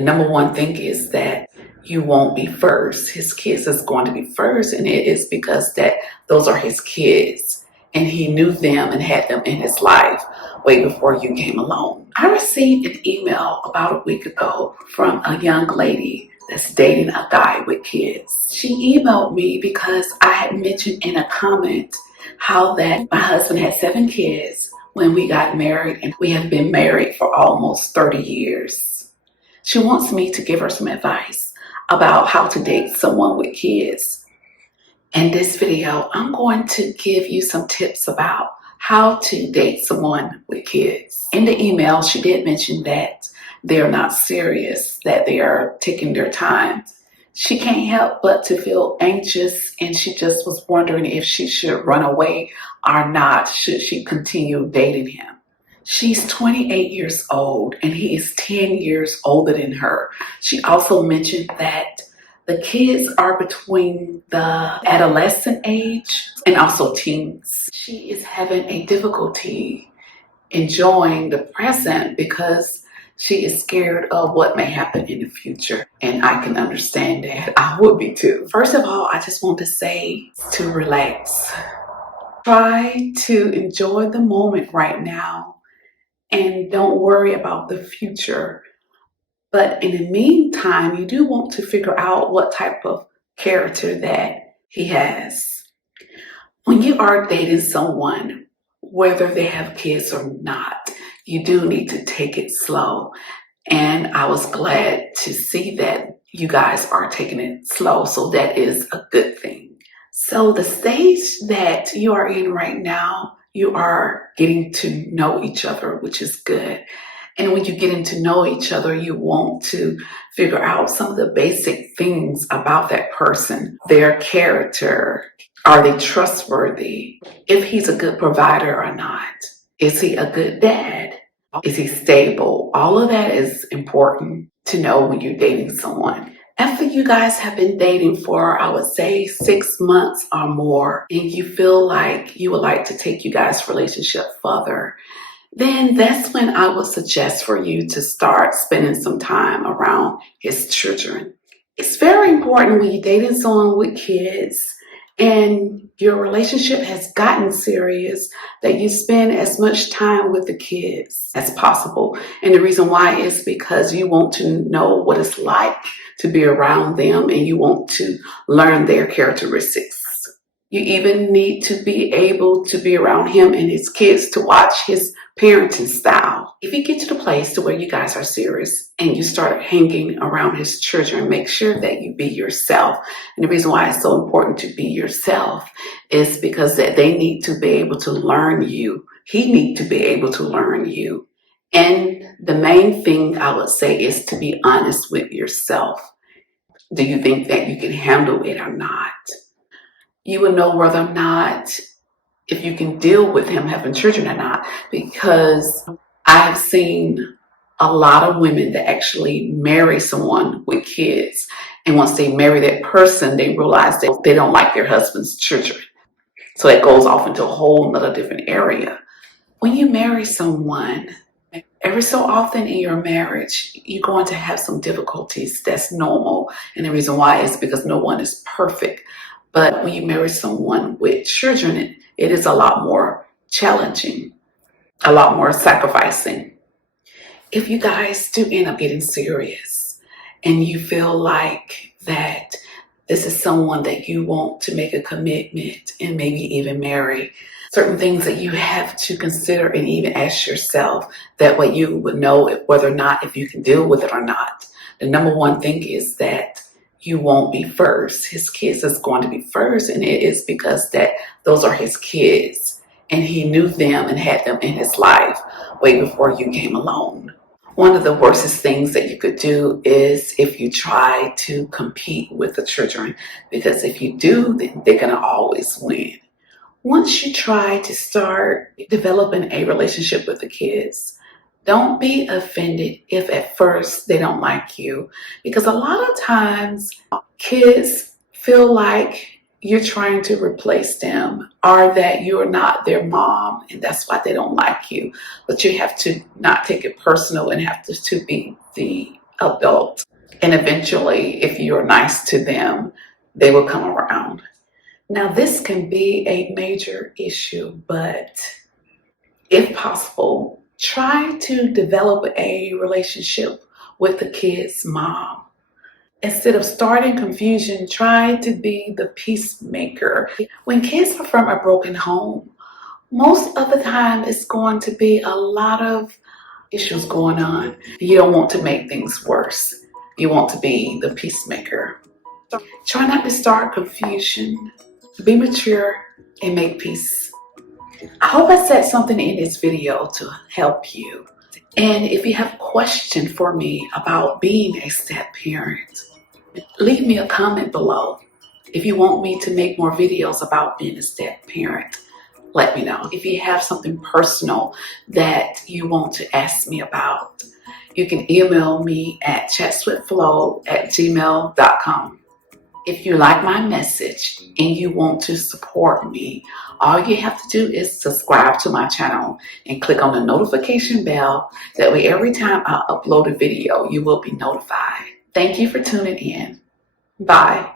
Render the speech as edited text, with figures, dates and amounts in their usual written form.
The number one thing is that you won't be first. His kids is going to be first, and it is because that those are his kids, and he knew them and had them in his life way before you came along. I received an email about a week ago from a young lady that's dating a guy with kids. She emailed me because I had mentioned in a comment how that my husband had 7 kids when we got married, and we have been married for almost 30 years. She wants me to give her some advice about how to date someone with kids. In this video, I'm going to give you some tips about how to date someone with kids. In the email, she did mention that they're not serious, that they are taking their time. She can't help but to feel anxious, and she just was wondering if she should run away or not. Should she continue dating him? She's 28 years old, and he is 10 years older than her. She also mentioned that the kids are between the adolescent age and also teens. She is having a difficulty enjoying the present because she is scared of what may happen in the future. And I can understand that. I would be too. First of all, I just want to say to relax. Try to enjoy the moment right now and don't worry about the future. But in the meantime, you do want to figure out what type of character that he has. When you are dating someone, whether they have kids or not, you do need to take it slow. And I was glad to see that you guys are taking it slow. So that is a good thing. So the stage that you are in right now, you are getting to know each other, which is good. And when you get to know each other, you want to figure out some of the basic things about that person, their character. Are they trustworthy? If he's a good provider or not? Is he a good dad? Is he stable? All of that is important to know when you're dating someone. After you guys have been dating for, I would say, 6 months or more, and you feel like you would like to take you guys' relationship further, then that's when I would suggest for you to start spending some time around his children. It's very important when you're dating someone with kids and your relationship has gotten serious that you spend as much time with the kids as possible. And the reason why is because you want to know what it's like to be around them, and you want to learn their characteristics. You even need to be able to be around him and his kids to watch his parenting style. If you get to the place to where you guys are serious and you start hanging around his children, make sure that you be yourself. And the reason why it's so important to be yourself is because that they need to be able to learn you. He needs to be able to learn you. And the main thing I would say is to be honest with yourself. Do you think that you can handle it or not? You will know whether or not if you can deal with him having children or not, because I have seen a lot of women that actually marry someone with kids, and once they marry that person, they realize that they don't like their husband's children. So it goes off into a whole nother different area. When you marry someone, every so often in your marriage, you're going to have some difficulties. That's normal. And the reason why is because no one is perfect. But when you marry someone with children, it is a lot more challenging, a lot more sacrificing. If you guys do end up getting serious and you feel like that this is someone that you want to make a commitment and maybe even marry, certain things that you have to consider and even ask yourself, that way you would know whether or not if you can deal with it or not. The number one thing is that you won't be first. His kids is going to be first, and it is because that those are his kids, and he knew them and had them in his life way before you came along. One of the worstest things that you could do is if you try to compete with the children, because if you do, then they're going to always win. Once you try to start developing a relationship with the kids, don't be offended if at first they don't like you, because a lot of times kids feel like you're trying to replace them or that you're not their mom, and that's why they don't like you. But you have to not take it personal and have to be the adult. And eventually, if you're nice to them, they will come around. Now, this can be a major issue, but if possible, try to develop a relationship with the kid's mom. Instead of starting confusion, try to be the peacemaker. When kids are from a broken home, most of the time it's going to be a lot of issues going on. You don't want to make things worse. You want to be the peacemaker. Try not to start confusion. Be mature and make peace. I hope I said something in this video to help you. And if you have a question for me about being a step parent, leave me a comment below. If you want me to make more videos about being a step parent, let me know. If you have something personal that you want to ask me about, you can email me at chatswithflo@gmail.com. If you like my message and you want to support me, all you have to do is subscribe to my channel and click on the notification bell. That way every time I upload a video, you will be notified. Thank you for tuning in. Bye.